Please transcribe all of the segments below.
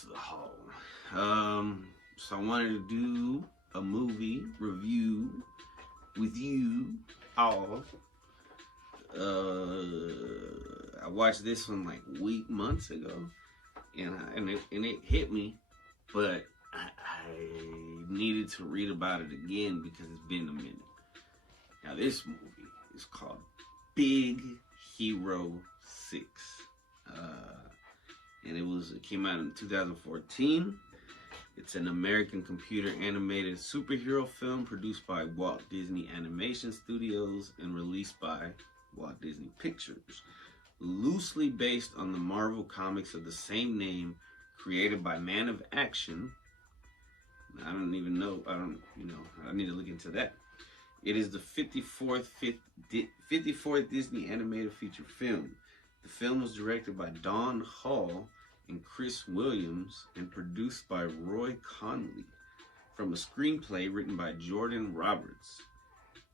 to the haul. So I wanted to do a movie review with you all. I watched this one like months ago, and it hit me, but I needed to read about it again because it's been a minute. Now this movie is called Big Hero 6. And it came out in 2014. It's an American computer animated superhero film produced by Walt Disney Animation Studios and released by Walt Disney Pictures. Loosely based on the Marvel comics of the same name, created by Man of Action. I don't even know. I need to look into that. It is the 54th Disney animated feature film. The film was directed by Don Hall and Chris Williams and produced by Roy Conley from a screenplay written by Jordan Roberts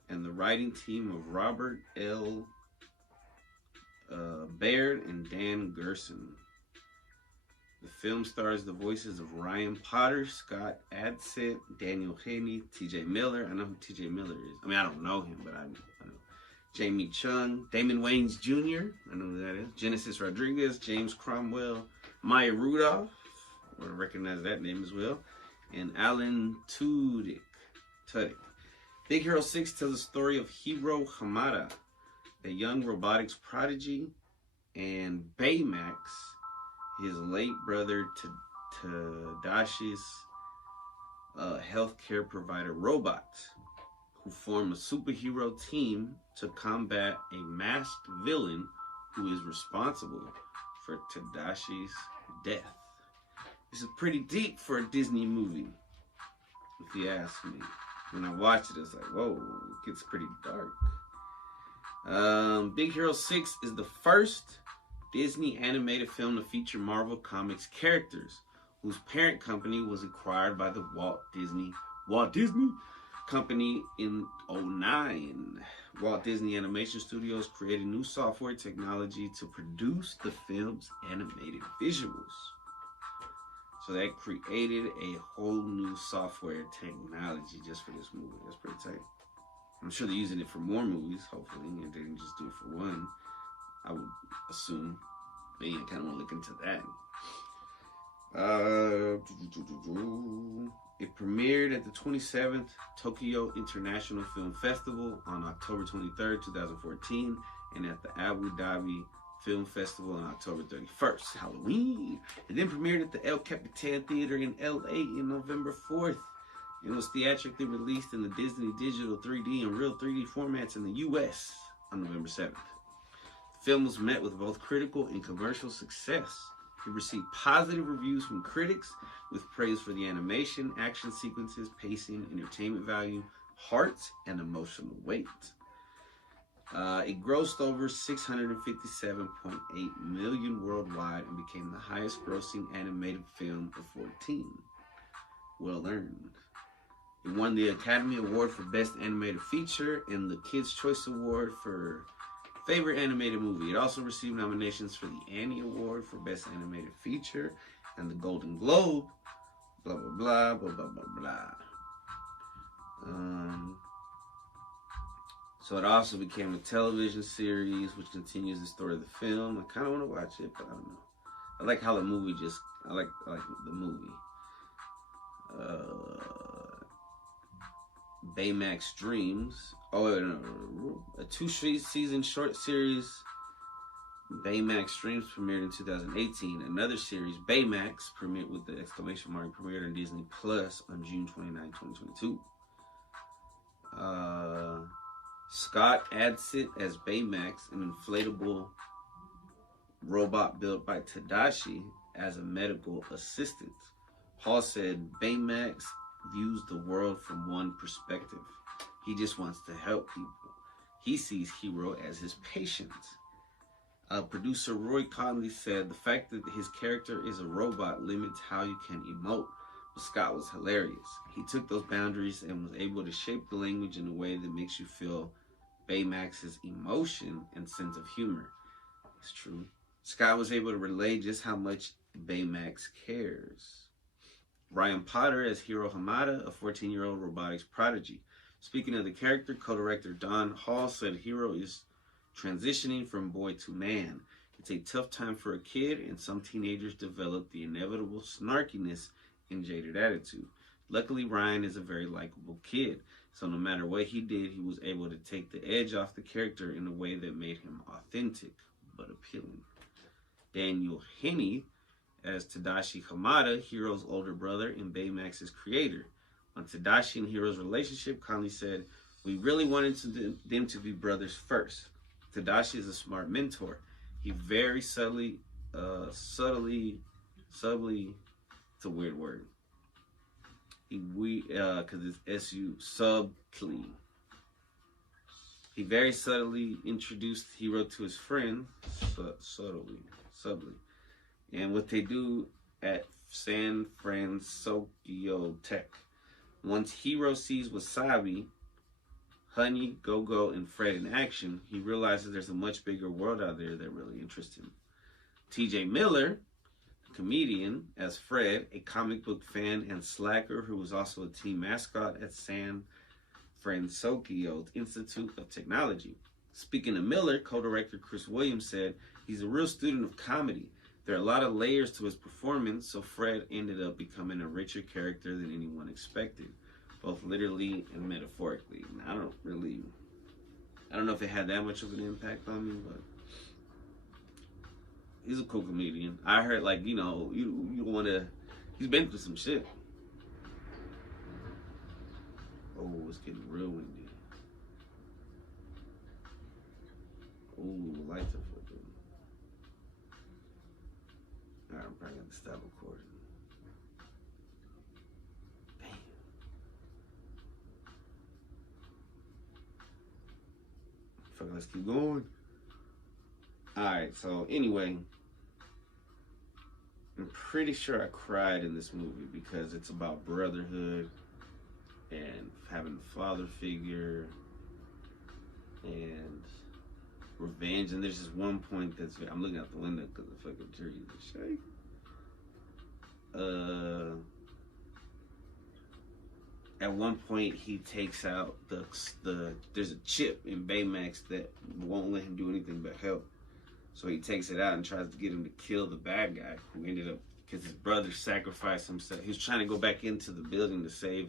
and the writing team of Robert L. Baird and Dan Gerson. The film stars the voices of Ryan Potter, Scott Adsit, Daniel Haney, T.J. Miller. I know who T.J. Miller is. I mean, I don't know him, but I know. Jamie Chung, Damon Wayans Jr., I know who that is. Genesis Rodriguez, James Cromwell, Maya Rudolph, I would recognize that name as well, and Alan Tudyk. Big Hero 6 tells the story of Hiro Hamada, a young robotics prodigy, and Baymax, his late brother Tadashi's healthcare provider robot, who form a superhero team to combat a masked villain who is responsible for Tadashi's death. This is pretty deep for a Disney movie, if you ask me. When I watched it, it's like, whoa, it gets pretty dark. Big Hero 6 is the first Disney animated film to feature Marvel Comics characters, whose parent company was acquired by the Walt Disney Company in 2009. Walt Disney Animation Studios created new software technology to produce the film's animated visuals. So that created a whole new software technology just for this movie. That's pretty tight. I'm sure they're using it for more movies, hopefully, and they didn't just do it for one. I would assume. But yeah, I kind of want to look into that. It premiered at the 27th Tokyo International Film Festival on October 23rd, 2014, and at the Abu Dhabi Film Festival on October 31st, Halloween. It then premiered at the El Capitan Theater in LA in November 4th. It was theatrically released in the Disney Digital 3D and Real 3D formats in the US on November 7th. The film was met with both critical and commercial success. It received positive reviews from critics with praise for the animation, action sequences, pacing, entertainment value, heart, and emotional weight. It grossed over $657.8 million worldwide and became the highest grossing animated film of 2014. Well earned. It won the Academy Award for Best Animated Feature and the Kids' Choice Award for Favorite Animated Movie. It also received nominations for the Annie Award for Best Animated Feature and the Golden Globe. Blah, blah, blah, blah, blah, blah, blah. So it also became a television series, which continues the story of the film. I kind of want to watch it, but I don't know. I like how the movie I like the movie. Baymax Dreams. Oh, no. A 2-season short series, Baymax Dreams, premiered in 2018. Another series, Baymax, premiered with the exclamation mark, premiered on Disney Plus on June 29, 2022. Scott Adsit as Baymax, an inflatable robot built by Tadashi as a medical assistant. Paul said Baymax views the world from one perspective. He just wants to help people. He sees Hiro as his patient. Producer Roy Conley said the fact that his character is a robot limits how you can emote. But Scott was hilarious. He took those boundaries and was able to shape the language in a way that makes you feel Baymax's emotion and sense of humor. It's true. Scott was able to relay just how much Baymax cares. Ryan Potter as Hiro Hamada, a 14-year-old robotics prodigy. Speaking of the character, co-director Don Hall said Hiro is transitioning from boy to man. It's a tough time for a kid, and some teenagers develop the inevitable snarkiness and jaded attitude. Luckily, Ryan is a very likable kid, so no matter what he did, he was able to take the edge off the character in a way that made him authentic but appealing. Daniel Henney as Tadashi Hamada, Hiro's older brother and Baymax's creator. On Tadashi and Hiro's relationship, Conley said, "We really wanted them to be brothers first. Tadashi is a smart mentor. He very subtly, it's a weird word. Because it's S-U, subtly. He very subtly introduced Hiro to his friend, subtly. And what they do at San Francisco Tech. Once Hiro sees Wasabi, Honey, Go-Go, and Fred in action, he realizes there's a much bigger world out there that really interests him. TJ Miller, a comedian, as Fred, a comic book fan and slacker who was also a team mascot at San Francisco Institute of Technology. Speaking of Miller, co-director Chris Williams said, "He's a real student of comedy. There are a lot of layers to his performance, so Fred ended up becoming a richer character than anyone expected, both literally and metaphorically." And I don't know if it had that much of an impact on me, but he's a cool comedian. I heard, like, you want to, he's been through some shit. Oh, it's getting real windy. Oh, lights are flickering. Alright, I'm probably gonna stop recording. Damn. Fuck, let's keep going. Alright, so anyway, I'm pretty sure I cried in this movie because it's about brotherhood and having a father figure and revenge. And there's just one point I'm looking out the window because the fucking trees are shaking. At one point he takes out there's a chip in Baymax that won't let him do anything but help. So he takes it out and tries to get him to kill the bad guy, who ended up, because his brother sacrificed himself. He was trying to go back into the building to save,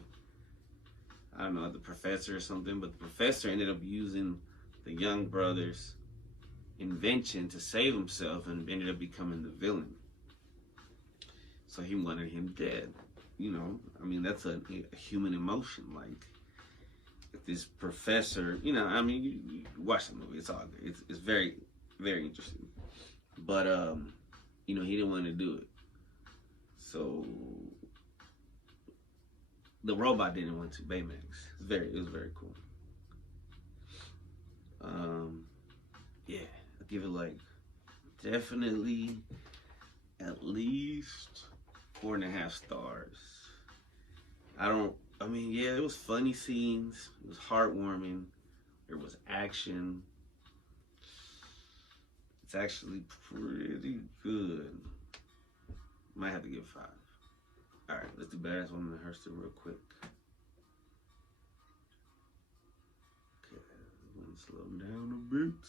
I don't know, the professor or something, but the professor ended up using the young brother's invention to save himself and ended up becoming the villain. So he wanted him dead. I mean, that's a human emotion. Like, if this professor, I mean, you watch the movie, it's all good. It's very, very interesting. But, he didn't want to do it. So, the robot didn't want to, Baymax. It was very cool. Yeah, I'll give it, like, definitely at least 4.5 stars. Yeah, it was funny scenes. It was heartwarming. There was action. It's actually pretty good. Might have to give 5. Alright, let's do Badass Woman in Herstown real quick. Okay, I'm gonna slow down a bit.